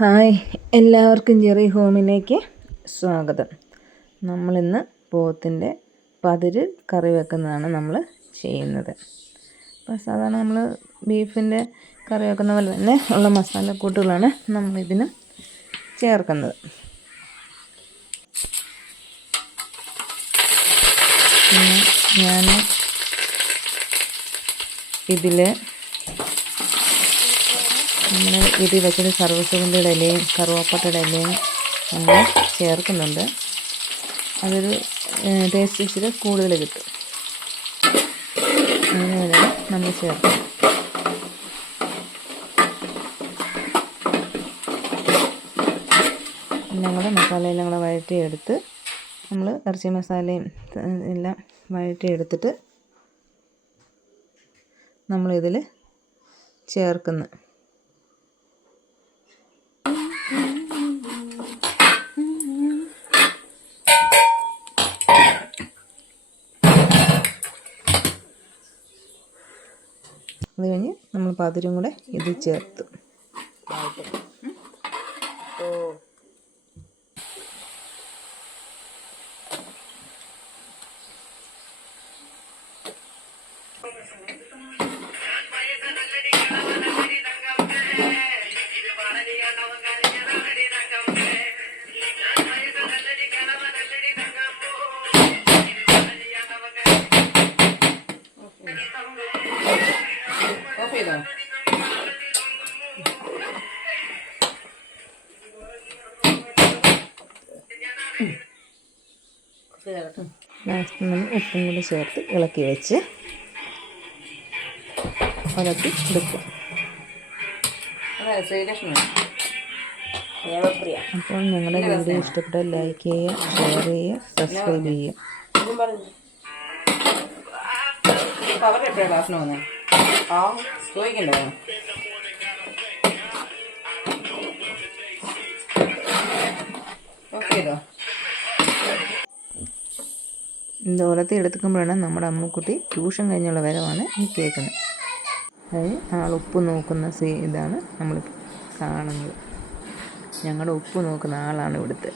Hi എല്ലാവർക്കും Jerry ഹോമിലേക്ക് സ്വാഗതം. നമ്മളിന്ന് പോത്തിന്റെ പതിര് കറി വെക്കുന്നതാണ് നമ്മൾ ചെയ്യുന്നത്. അപ്പോൾ സാധാരണ നമ്മൾ ബീഫിന്റെ കറി വെക്കുന്ന പോലെ തന്നെ ഉള്ള മസാലക്കൂട്ടുകളാണ് നമ്മളിതിന് ചേർക്കുന്നത്. ഞാൻ ഇതിൽ നമ്മൾ വീട്ടിൽ വെച്ചിട്ട് സർവസുഗന്ധിയുടെ ഇലയും കറുവാപ്പട്ടയുടെ ഇലയും നമ്മൾ ചേർക്കുന്നുണ്ട്. അതൊരു ടേസ്റ്റ് ഇച്ചിരി കൂടുതൽ കിട്ടും. അങ്ങനെ നമ്മൾ ചേർക്കും എല്ലാം കൂടെ മസാലയെല്ലാം കൂടെ വഴറ്റിയെടുത്ത് നമ്മൾ ഇറച്ചി മസാലയും എല്ലാം വഴറ്റിയെടുത്തിട്ട് നമ്മളിതിൽ ചേർക്കുന്നു. അത് കഴിഞ്ഞ് നമ്മൾ പതിരും കൂടെ ഇത് ചേർത്ത്. ഓഫ് ചെയ്തോ നമ്മൾ ഉപ്പും കൂടി ചേർത്ത് ഇളക്കി വെച്ച് ഇളക്കി എടുക്കും അപ്പോൾ നിങ്ങളുടെ വീഡിയോ ഇഷ്ടപ്പെട്ട ലൈക്ക് ചെയ്യുക ഷെയർ ചെയ്യുക സബ്സ്ക്രൈബ് ചെയ്യുക. എപ്പോഴാണ് ക്ലാസ്സിന് ആ ചോദിക്കണ്ടോ? ചെയ്തോ ഇതുപോലത്തെ എടുത്തുക്കുമ്പോഴാണ് നമ്മുടെ അമ്മക്കുട്ടി ട്യൂഷൻ കഴിഞ്ഞുള്ള വരവാണ് ഈ കേൾക്കുന്നത്. അതായത് ആൾ ഉപ്പ് നോക്കുന്ന സീ ഇതാണ് നമ്മൾ കാണുന്നത്. ഞങ്ങളുടെ ഉപ്പ് നോക്കുന്ന ആളാണ് ഇവിടുത്തെ.